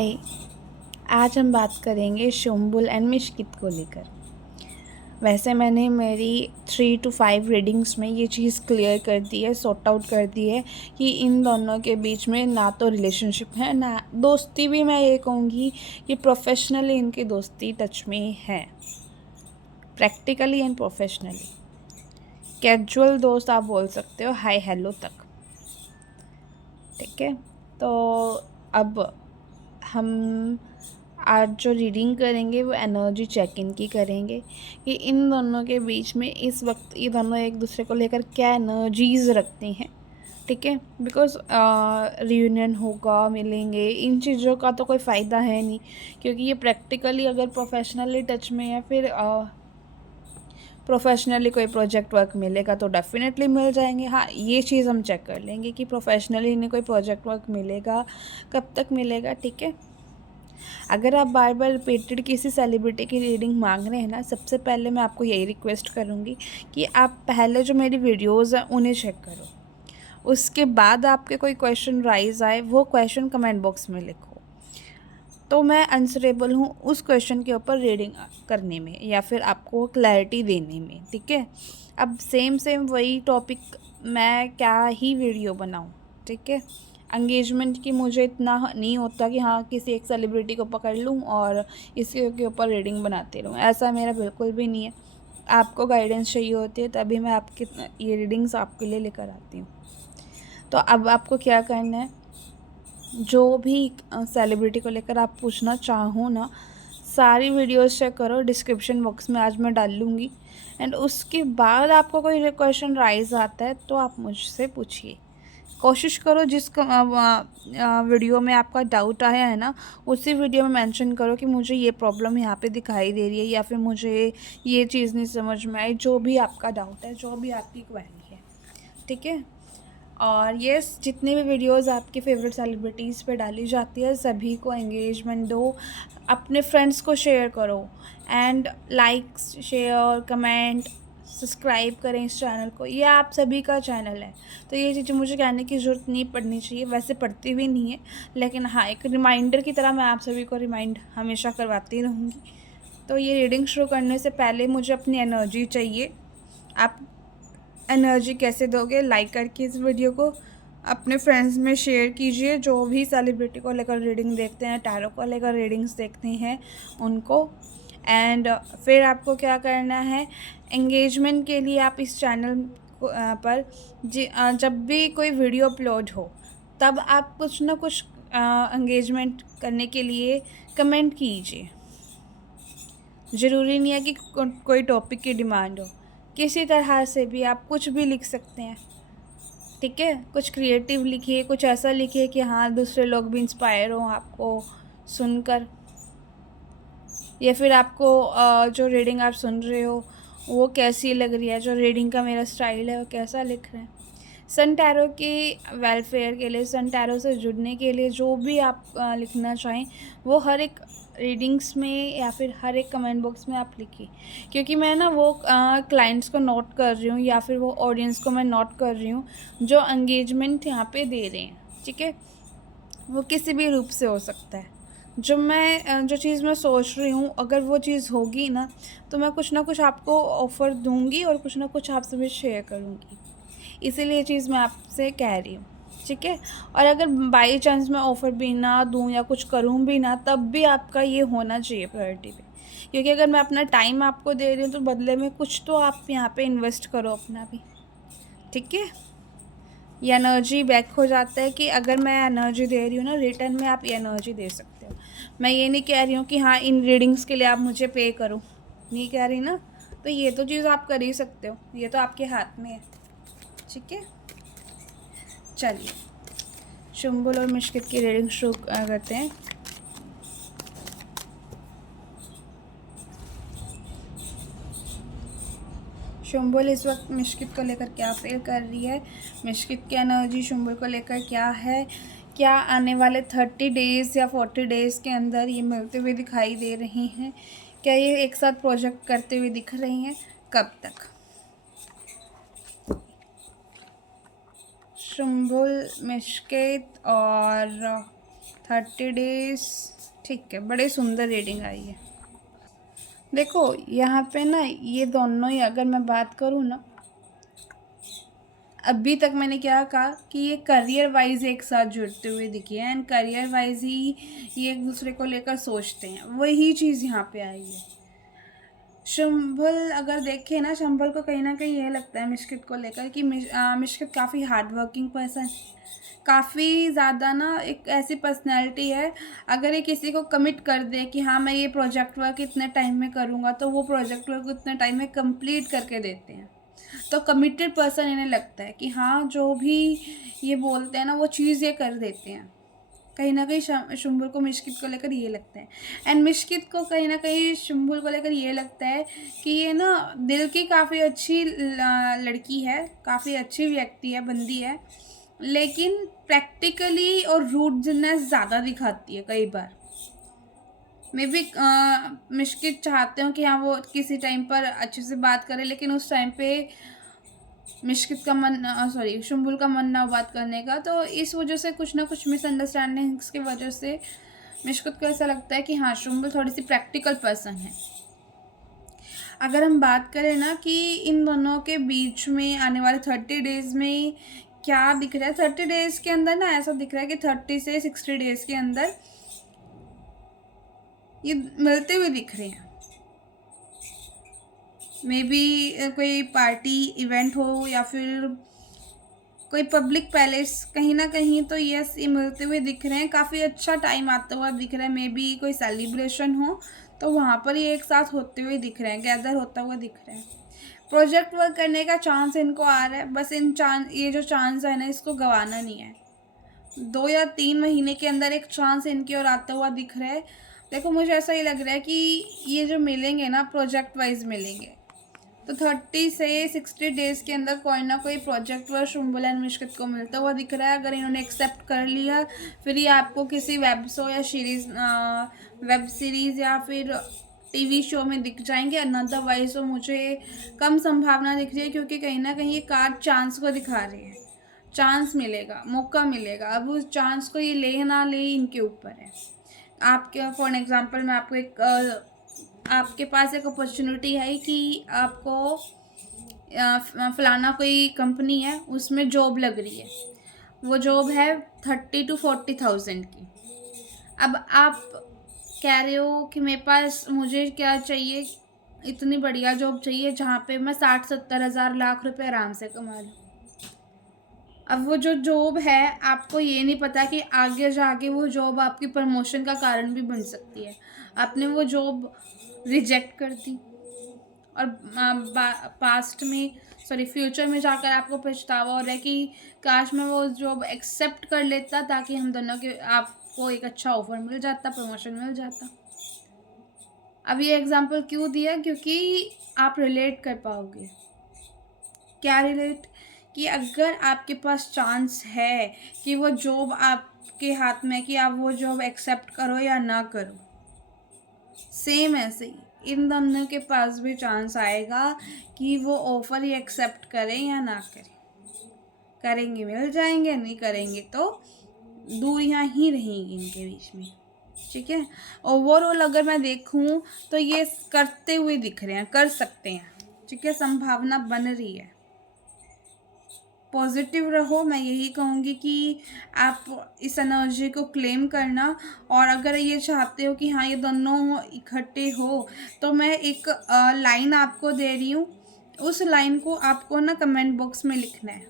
हाय। आज हम बात करेंगे शुम्बुल एंड मिशकित को लेकर। वैसे मैंने मेरी 3 to 5 रीडिंग्स में ये चीज़ क्लियर कर दी है, सॉर्ट आउट कर दी है कि इन दोनों के बीच में ना तो रिलेशनशिप है ना दोस्ती। भी मैं ये कहूँगी कि प्रोफेशनली इनकी दोस्ती टच में है, प्रैक्टिकली एंड प्रोफेशनली। कैजुअल दोस्त आप बोल सकते हो, हाय हेलो तक। ठीक है, तो अब हम आज जो रीडिंग करेंगे वो एनर्जी चेक इन की करेंगे कि इन दोनों के बीच में इस वक्त ये दोनों एक दूसरे को लेकर क्या एनर्जीज़ रखती हैं। ठीक है, बिकॉज रियूनियन होगा, मिलेंगे, इन चीज़ों का तो कोई फ़ायदा है नहीं, क्योंकि ये प्रैक्टिकली अगर प्रोफेशनली टच में या फिर प्रोफेशनली कोई प्रोजेक्ट वर्क मिलेगा तो डेफिनेटली मिल जाएंगे। हाँ, ये चीज़ हम चेक कर लेंगे कि प्रोफेशनली इन्हें कोई प्रोजेक्ट वर्क मिलेगा, कब तक मिलेगा। ठीक है, अगर आप बार बार रिपीटेड किसी सेलिब्रिटी की रीडिंग मांग रहे हैं ना, सबसे पहले मैं आपको यही रिक्वेस्ट करूँगी कि आप पहले जो मेरी वीडियोज़ हैं उन्हें चेक करो। उसके बाद आपके कोई क्वेश्चन राइज आए, वो क्वेश्चन कमेंट बॉक्स में लिखो, तो मैं आंसरेबल हूँ उस क्वेश्चन के ऊपर रीडिंग करने में या फिर आपको क्लैरिटी देने में। ठीक है, अब सेम वही टॉपिक मैं क्या ही वीडियो बनाऊँ। ठीक है, एंगेजमेंट की मुझे इतना नहीं होता कि हाँ किसी एक सेलिब्रिटी को पकड़ लूँ और इसी के ऊपर रीडिंग बनाते रहूँ, ऐसा मेरा बिल्कुल भी नहीं है। आपको गाइडेंस चाहिए होती है तभी मैं आपकी ये रीडिंग्स आपके लिए लेकर आती हूँ। तो अब आपको क्या करना है, जो भी सेलिब्रिटी को लेकर आप पूछना चाहो ना, सारी वीडियोस चेक करो, डिस्क्रिप्शन बॉक्स में आज मैं डाल लूँगी। एंड उसके बाद आपको कोई क्वेश्चन राइज आता है तो आप मुझसे पूछिए। कोशिश करो जिस वीडियो में आपका डाउट आया है ना, उसी वीडियो में मेंशन करो कि मुझे ये प्रॉब्लम यहाँ पे दिखाई दे रही है या फिर मुझे ये चीज़ नहीं समझ में आई। जो भी आपका डाउट है, जो भी आपकी क्वेरी है, ठीक है। और यस, जितनी भी वीडियोस आपके फेवरेट सेलिब्रिटीज़ पे डाली जाती है सभी को एंगेजमेंट दो, अपने फ्रेंड्स को शेयर करो and likes, share, comment, subscribe करें इस चैनल को। ये आप सभी का चैनल है, तो ये चीज़ें मुझे कहने की ज़रूरत नहीं पड़नी चाहिए, वैसे पड़ती भी नहीं है, लेकिन हाँ एक रिमाइंडर की तरह मैं आप सभी को रिमाइंड हमेशा करवाती रहूँगी। तो ये रीडिंग शुरू करने से पहले मुझे अपनी एनर्जी चाहिए। आप एनर्जी कैसे दोगे? लाइक करके इस वीडियो को अपने फ्रेंड्स में शेयर कीजिए, जो भी सेलिब्रिटी को लेकर रीडिंग देखते हैं, टैरो को लेकर रीडिंग्स देखते हैं उनको। एंड फिर आपको क्या करना है, एंगेजमेंट के लिए आप इस चैनल पर जब भी कोई वीडियो अपलोड हो तब आप कुछ ना कुछ एंगेजमेंट करने के लिए कमेंट कीजिए। ज़रूरी नहीं है कि कोई टॉपिक की डिमांड हो, किसी तरह से भी आप कुछ भी लिख सकते हैं। ठीक है, कुछ क्रिएटिव लिखिए, कुछ ऐसा लिखिए कि हाँ दूसरे लोग भी इंस्पायर हों आपको सुनकर, या फिर आपको जो रीडिंग आप सुन रहे हो वो कैसी लग रही है, जो रीडिंग का मेरा स्टाइल है वो कैसा लिख रहे हैं। सन टैरो के वेलफेयर के लिए, सन टैरो से जुड़ने के लिए जो भी आप लिखना चाहें वो हर एक रीडिंग्स में या फिर हर एक कमेंट बॉक्स में आप लिखिए, क्योंकि मैं ना वो क्लाइंट्स को नोट कर रही हूँ या फिर वो ऑडियंस को मैं नोट कर रही हूँ जो एंगेजमेंट यहाँ पे दे रहे हैं। ठीक है, वो किसी भी रूप से हो सकता है। जो चीज़ मैं सोच रही हूँ अगर वो चीज़ होगी ना, तो मैं कुछ ना कुछ आपको ऑफ़र दूँगी और कुछ ना कुछ आपसे भी शेयर करूँगी, इसीलिए ये चीज़ मैं आपसे कह रही हूँ। ठीक है, और अगर बाई चांस मैं ऑफ़र भी ना दूँ या कुछ करूँ भी ना, तब भी आपका ये होना चाहिए प्रायोरिटी पे, क्योंकि अगर मैं अपना टाइम आपको दे रही हूँ तो बदले में कुछ तो आप यहाँ पे इन्वेस्ट करो अपना भी। ठीक है, ये एनर्जी बैक हो जाता है कि अगर मैं एनर्जी दे रही हूँ ना, रिटर्न में आप ये एनर्जी दे सकते हो। मैं ये नहीं कह रही हूँ कि हाँ इन रीडिंग्स के लिए आप मुझे पे करो, नहीं कह रही ना, तो ये तो चीज़ आप कर ही सकते हो, ये तो आपके हाथ में है। ठीक है, चलिए शुम्बुल और मिशकित की रीडिंग शुरू करते हैं। शुम्बुल इस वक्त मिशकित को लेकर क्या फील कर रही है, मिशकित की एनर्जी शुम्बुल को लेकर क्या है, क्या आने वाले 30 डेज़ या 40 डेज़ के अंदर ये मिलते हुए दिखाई दे रही हैं, क्या ये एक साथ प्रोजेक्ट करते हुए दिख रही हैं, कब तक। शुम्बुल, मिशकित और 30 डेज, ठीक है, बड़े सुंदर रीडिंग आई है। देखो यहाँ पे ना ये दोनों ही, अगर मैं बात करूँ ना, अभी तक मैंने क्या कहा कि ये करियर वाइज एक साथ जुड़ते हुए दिखे हैं एंड करियर वाइज ही ये एक दूसरे को लेकर सोचते हैं, वही चीज़ यहाँ पे आई है। शंभल अगर देखें ना, शंभल को कहीं ना कहीं ये लगता है मिशकित को लेकर कि मिशकित काफ़ी हार्ड वर्किंग पर्सन, काफ़ी ज़्यादा ना एक ऐसी पर्सनैलिटी है, अगर ये किसी को कमिट कर दे कि हाँ मैं ये प्रोजेक्ट वर्क इतने टाइम में करूँगा, तो वो प्रोजेक्ट वर्क इतने टाइम में कंप्लीट करके देते हैं। तो कमिटेड पर्सन इन्हें लगता है कि हाँ जो भी ये बोलते हैं ना वो चीज़ ये कर देते हैं। कहीं ना कहीं शुंभुल को मिशकित को लेकर ये लगता है एंड मिशकित को कहीं ना कहीं शुंभुल को लेकर ये लगता है कि ये ना दिल की काफ़ी अच्छी लड़की है, काफ़ी अच्छी व्यक्ति है, बंदी है, लेकिन प्रैक्टिकली और रूडनेस ज़्यादा दिखाती है कई बार। मे बी मिशकित चाहते हो कि हाँ वो किसी टाइम पर अच्छे से बात करे, लेकिन उस टाइम पे मिशकित का मन शुंभुल का मन ना बात करने का, तो इस वजह से कुछ ना कुछ मिसअंडरस्टैंडिंग्स की वजह से मिशकित को ऐसा लगता है कि हाँ शुंभुल थोड़ी सी प्रैक्टिकल पर्सन है। अगर हम बात करें ना कि इन दोनों के बीच में आने वाले 30 डेज़ में क्या दिख रहा है, 30 डेज़ के अंदर ना ऐसा दिख रहा है कि 30 से 60 डेज़ के अंदर ये मिलते हुए दिख रहे हैं। मे बी कोई पार्टी इवेंट हो या फिर कोई पब्लिक पैलेस, कहीं ना कहीं तो यस ये मिलते हुए दिख रहे हैं। काफ़ी अच्छा टाइम आता हुआ दिख रहा है, मे बी कोई सेलिब्रेशन हो तो वहाँ पर ये एक साथ होते हुए दिख रहे हैं, गैदर होता हुआ दिख रहे हैं। प्रोजेक्ट वर्क करने का चांस इनको आ रहा है, बस ये जो चांस है ना इसको गंवाना नहीं है। 2 या 3 महीने के अंदर एक चांस इनकी ओर आता हुआ दिख रहा है। देखो मुझे ऐसा ही लग रहा है कि ये जो मिलेंगे ना प्रोजेक्ट वाइज मिलेंगे, तो 30 से 60 डेज़ के अंदर कोई ना कोई प्रोजेक्ट वर्क शुंभुल एंड मिशकित को मिलता हुआ दिख रहा है। अगर इन्होंने एक्सेप्ट कर लिया, फिर ये आपको किसी वेब शो या वेब सीरीज़ या फिर टीवी शो में दिख जाएंगे। अदरवाइज तो मुझे कम संभावना दिख रही है, क्योंकि कहीं ना कहीं ये कार्ड चांस को दिखा रही है। चांस मिलेगा, मौका मिलेगा, अब उस चांस को ये ले ना ले इनके ऊपर है। आपके फॉर एग्जांपल मैं आपको आपके पास एक अपॉर्चुनिटी है कि आपको फलाना कोई कंपनी है उसमें जॉब लग रही है, वो जॉब है 30 to 40,000 की। अब आप कह रहे हो कि मेरे पास, मुझे क्या चाहिए, इतनी बढ़िया जॉब चाहिए जहाँ पे मैं 60-70 हज़ार लाख रुपए आराम से कमा लूँ। अब वो जो जॉब है आपको ये नहीं पता कि आगे जाके वो जॉब आपकी प्रमोशन का कारण भी बन सकती है। आपने वो जॉब रिजेक्ट कर दी और पास्ट में फ्यूचर में जाकर आपको पछतावा हो रहा है कि काश मैं वो जॉब एक्सेप्ट कर लेता, ताकि हम दोनों के आपको एक अच्छा ऑफर मिल जाता, प्रमोशन मिल जाता। अब ये एग्जांपल क्यों दिया, क्योंकि आप रिलेट कर पाओगे। क्या रिलेट, कि अगर आपके पास चांस है कि वो जॉब आपके हाथ में, कि आप वो जॉब एक्सेप्ट करो या ना करो, सेम ऐसे ही इन दोनों के पास भी चांस आएगा कि वो ऑफर ही एक्सेप्ट करें या ना करें। करेंगे मिल जाएंगे, नहीं करेंगे तो दूरियां ही रहेंगी इनके बीच में। ठीक है, ओवरऑल अगर मैं देखूं तो ये करते हुए दिख रहे हैं, कर सकते हैं। ठीक है, संभावना बन रही है। पॉजिटिव रहो, मैं यही कहूँगी कि आप इस एनर्जी को क्लेम करना। और अगर ये चाहते हो कि हाँ ये दोनों इकट्ठे हो, तो मैं एक लाइन आपको दे रही हूँ, उस लाइन को आपको ना कमेंट बॉक्स में लिखना है।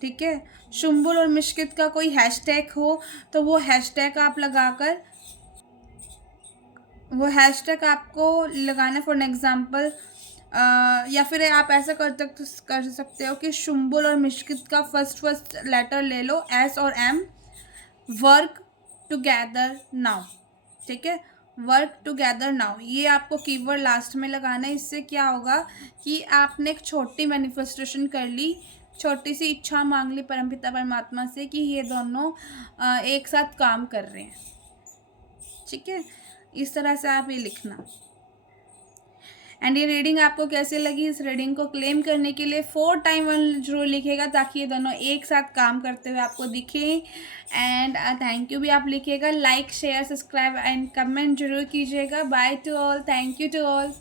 ठीक है, शुंभुल और मिशकित का कोई हैशटैग हो तो वो हैशटैग आप लगाकर, वो हैशटैग आपको लगाना। फॉर एग्जांपल या फिर आप ऐसा कर सकते हो कि शुंभुल और मिशकित का फर्स्ट लेटर ले लो, एस और एम, वर्क टुगेदर नाउ। ठीक है, वर्क टुगेदर नाउ, ये आपको कीवर्ड लास्ट में लगाना है। इससे क्या होगा कि आपने एक छोटी मैनिफेस्टेशन कर ली, छोटी सी इच्छा मांग ली परमपिता परमात्मा से कि ये दोनों एक साथ काम कर रहे हैं। ठीक है, इस तरह से आप ये लिखना। एंड ये रीडिंग आपको कैसे लगी, इस रीडिंग को क्लेम करने के लिए 4 टाइम 1 जरूर लिखिएगा, ताकि ये दोनों एक साथ काम करते हुए आपको दिखें। एंड थैंक यू भी आप लिखिएगा, like share subscribe and comment जरूर कीजिएगा। Bye to all, thank you to all.